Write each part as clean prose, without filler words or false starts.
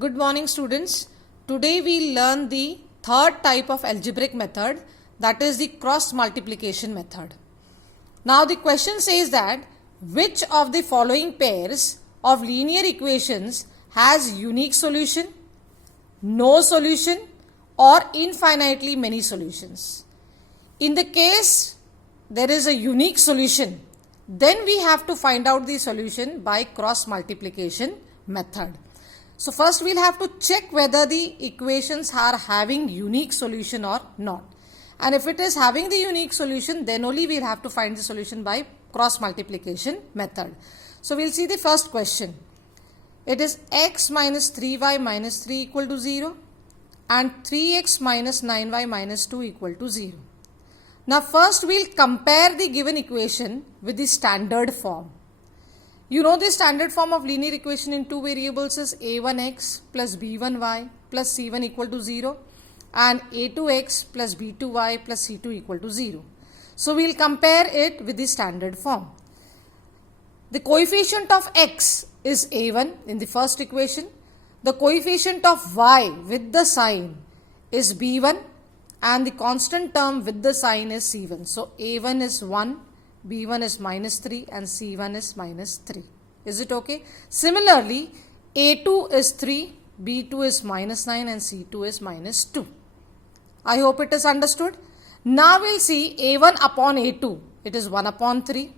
Good morning, students. Today we learn the third type of algebraic method, that is the cross multiplication method. Now the question says that which of the following pairs of linear equations has unique solution, no solution or infinitely many solutions. In the case there is a unique solution, then we have to find out the solution by cross multiplication method. So first we'll have to check whether the equations are having unique solution or not. And if it is having the unique solution, then only we'll have to find the solution by cross multiplication method. So we'll see the first question. It is x minus 3y minus 3 equal to 0 and 3x minus 9y minus 2 equal to 0. Now first we'll compare the given equation with the standard form. You know the standard form of linear equation in two variables is a1x plus b1y plus c1 equal to 0 and a2x plus b2y plus c2 equal to 0. So we'll compare it with the standard form. The coefficient of x is a1 in the first equation. The coefficient of y with the sign is b1 and the constant term with the sign is c1. So a1 is 1. b1 is minus 3 and c1 is minus 3. Is it okay? Similarly, a2 is 3, b2 is minus 9 and c2 is minus 2. I hope it is understood. Now we'll see a1 upon a2. It is 1 upon 3.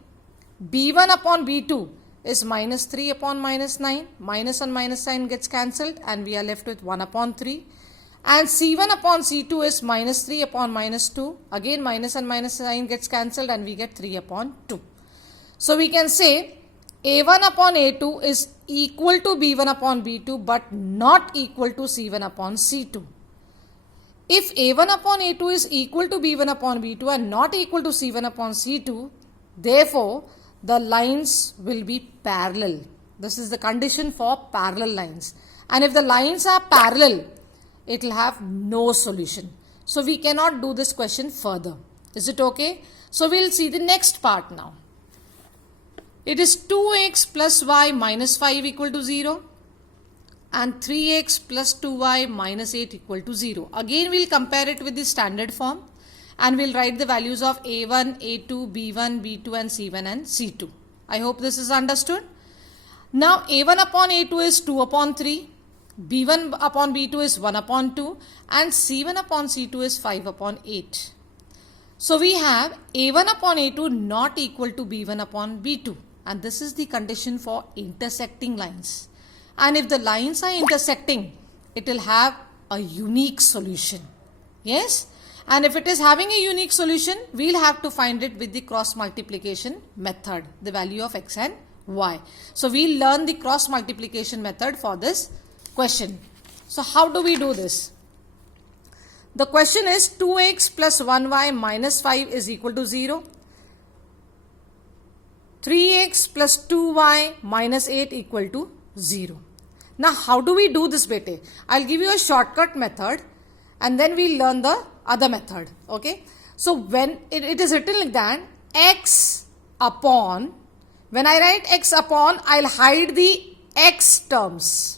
b1 upon b2 is minus 3 upon minus 9. Minus and minus sign gets cancelled and we are left with 1 upon 3. And c1 upon c2 is minus 3 upon minus 2. Again minus and minus sign gets cancelled and we get 3 upon 2. So we can say a1 upon a2 is equal to b1 upon b2 but not equal to c1 upon c2. If a1 upon a2 is equal to b1 upon b2 and not equal to c1 upon c2, therefore the lines will be parallel. This is the condition for parallel lines. And if the lines are parallel, it will have no solution. So we cannot do this question further. Is it okay? So we'll see the next part now. It is 2x plus y minus 5 equal to 0 and 3x plus 2y minus 8 equal to 0. Again we'll compare it with the standard form and we'll write the values of a1, a2, b1, b2 and c1 and c2. I hope this is understood. Now a1 upon a2 is 2 upon 3. b1 upon b2 is 1 upon 2 and c1 upon c2 is 5 upon 8. So we have a1 upon a2 not equal to b1 upon b2 and this is the condition for intersecting lines. And if the lines are intersecting, it will have a unique solution. Yes? And if it is having a unique solution, we'll have to find it with the cross multiplication method, the value of x and y. So we'll learn the cross multiplication method for this question. So how do we do this? The question is 2x plus 1y minus 5 is equal to 0. 3x plus 2y minus 8 equal to 0. Now how do we do this, bete? I'll give you a shortcut method and then we'll learn the other method. Okay. So when it is written like that, x upon, when I write x upon, I'll hide the x terms.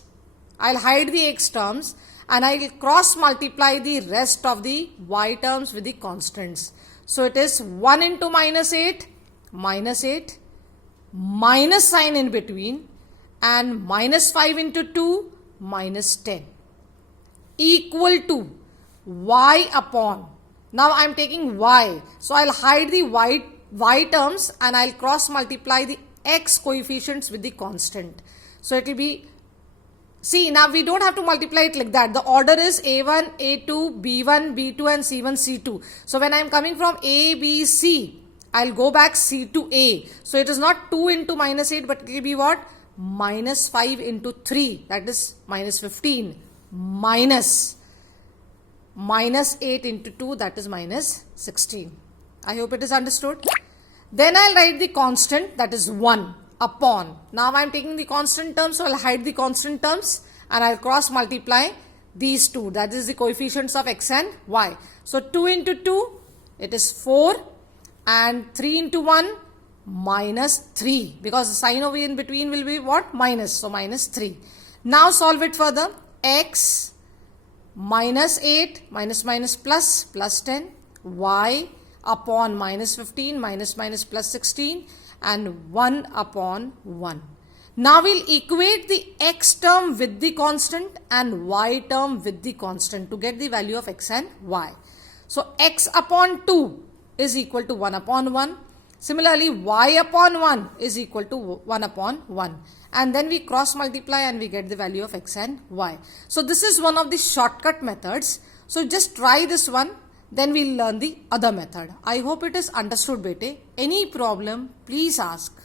I'll hide the x terms and I will cross multiply the rest of the y terms with the constants. So it is 1 into minus 8, minus sign in between and minus 5 into 2, minus 10 equal to y upon. Now I am taking y. So I'll hide the y terms and I'll cross multiply the x coefficients with the constant. So it will be, see, now we don't have to multiply it like that. The order is a1, a2, b1, b2 and c1, c2. So when I am coming from a, b, c, I'll go back c to a. So it is not 2 into minus 8 but it will be what? Minus 5 into 3, that is minus 15, minus 8 into 2, that is minus 16. I hope it is understood. Then I'll write the constant, that is 1 upon. Now I am taking the constant terms, so I'll hide the constant terms and I'll cross multiply these two, that is the coefficients of x and y. So 2 into 2, it is 4 and 3 into 1, minus 3, because the sign over in between will be what? Minus. So minus 3. Now solve it further. x minus 8 minus plus 10, y upon minus 15 minus plus 16, and 1 upon 1. Now we'll equate the x term with the constant and y term with the constant to get the value of x and y. So x upon 2 is equal to 1 upon 1. Similarly, y upon 1 is equal to 1 upon 1. And then we cross multiply and we get the value of x and y. So this is one of the shortcut methods. So just try this one. Then we'll learn the other method. I hope it is understood, bete. Any problem, please ask.